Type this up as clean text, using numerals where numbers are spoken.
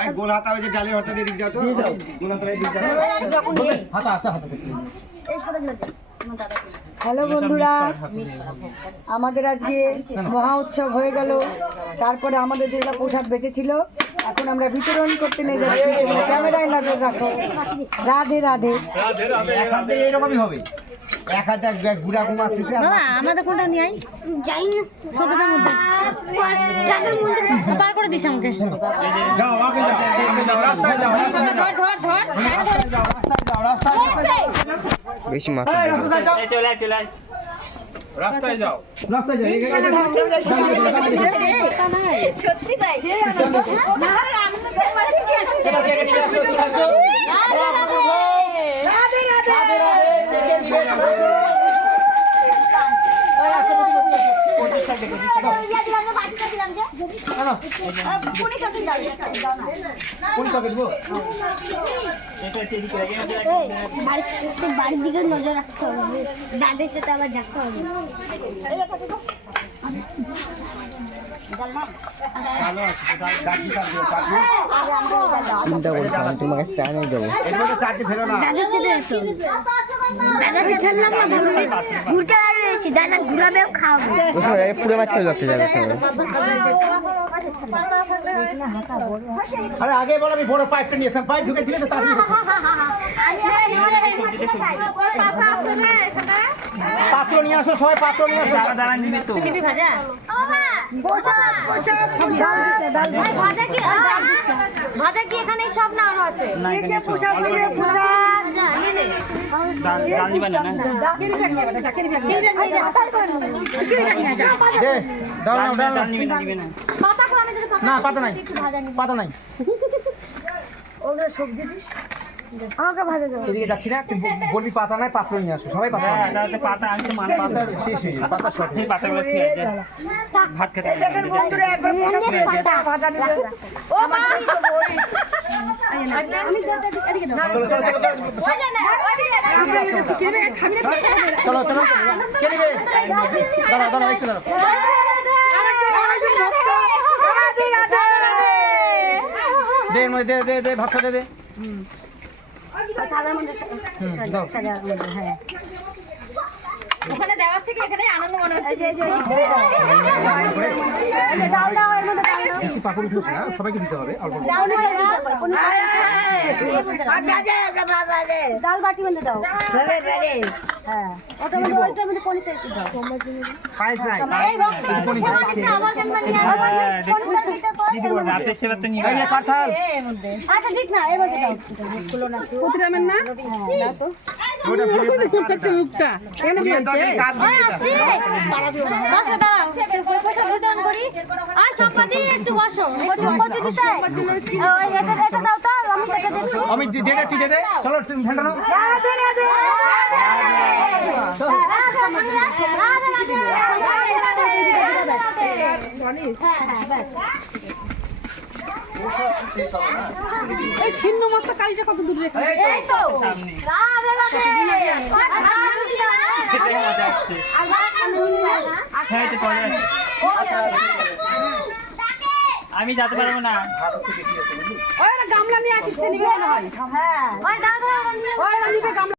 I গোল হাতা হয়েছে ডালের হাতা দিয়ে দিক যাও তো গোল হাতা দিয়ে দিক যাও হাতা আসা হাতা এই সাদা ঝুলতে হ্যালো বন্ধুরা, আমাদের আজকে মহা উৎসব হয়ে গেল। তারপরে আমাদের যেগুলো প্রসাদ বেঁচেছিল এখন আমরা বিতরণ করতে নিয়ে যাচ্ছি। ক্যামেরায় নজর রাখো। রাধে রাধে। এরকমই হবে। এক হাতে গুড়া গুমা আসতেছে আমাদের কোনটা নিয়ে আই যাই না সবুজের মধ্যে পার করে দিস আমাকে। যাও আগে যাও রাস্তায় যাও ধর রাস্তায় বেশি মাথা চলে রাস্তায় যাও সত্যি তাই বাড়ির দিকে নজর রাখতে হবে, দাদের সাথে আবার দেখতে হবে। চিন্তা করতে তোমাকে স্টাইলে দেবো দাদার সাথে এসো, দাদার সাথে খেললাম না, ঘুরতে আসছি, দাদা ঘুরাবেও খাওয়াবে। পুরো মাছ খেলে যাচ্ছে যাবে আরে আগে বলো আমি বড় পাইপটা নিয়ে এসে পাইপ ঢুকে দিলে তো তাড়াতাড়ি পাত্র নিয়ে আসো, সবাই পাত্র নিয়ে আসো। দাঁড়ান দিবি তো ভাজা ভাজা কি এখানে সব না আরো আছে? ডাল দিবেন না ডাল নিবি না না পাতা নাই পাতা নাই ওগুলো সবজি দিস, আমাকে ভাজা দাও। এদিকে যাচ্ছি না, তুই বলবি পাতা নাই, পাত্র নিয়ে আসো, সবাই পাতা হ্যাঁ তাহলে পাতা আনতে মান পাতা শেষ হয়ে যাবে, পাতা শর্ট এই পাতাগুলো খেয়ে যায় ভাত খেতে দেখেন বন্ধুরা, একবার প্রসাদ পেয়েছে, ভাজা নিবে। ও মা, চলো চলো কে নেবে? দাঁড়াও দাঁড়াও একটু দাঁড়াও দে এর মধ্যে দে দে দে ভাতটা দে দে দাও ওখানে দেওয়ার থেকে এখানে আনন্দ মনে হচ্ছে। বেশি পাপড় উঠেছে না, সবাইকে দিতে হবে অল্প অল্প। ডাল বাটি মধ্যে দাও। হ্যাঁ, ওটার মধ্যে পনির একটু দাও। পায়েস নাই রাতের সেবা তো নিয়ে এই যে কাঁঠাল আচ্ছা ঠিক না, এর মধ্যে দাও। খুলো না প্রতিরামের না, দাও তো। ওটা ফুলে মুখটা এখানে বলছে বসো, দাঁড়াও, পয়সা বিতরণ করি। আর সম্পাদি একটু বসো, এটা দাও তো, আমি টাকা দিচ্ছি। আমি দে দে তুই দে দে চলো তুমি ফেলটা নাও এই ছিন্ন মশলা কালিটা কত দূর রেখে এই তো সামনে রাধে রাধে। খেতে মজা হচ্ছে হ্যাঁ এটা চলে যাচ্ছে আমি যেতে পারবো না ওই গামলা নিয়ে আসিস, নিবে না হয়। হ্যাঁ, ওই দাও দাও, ওই নিবে গামলা।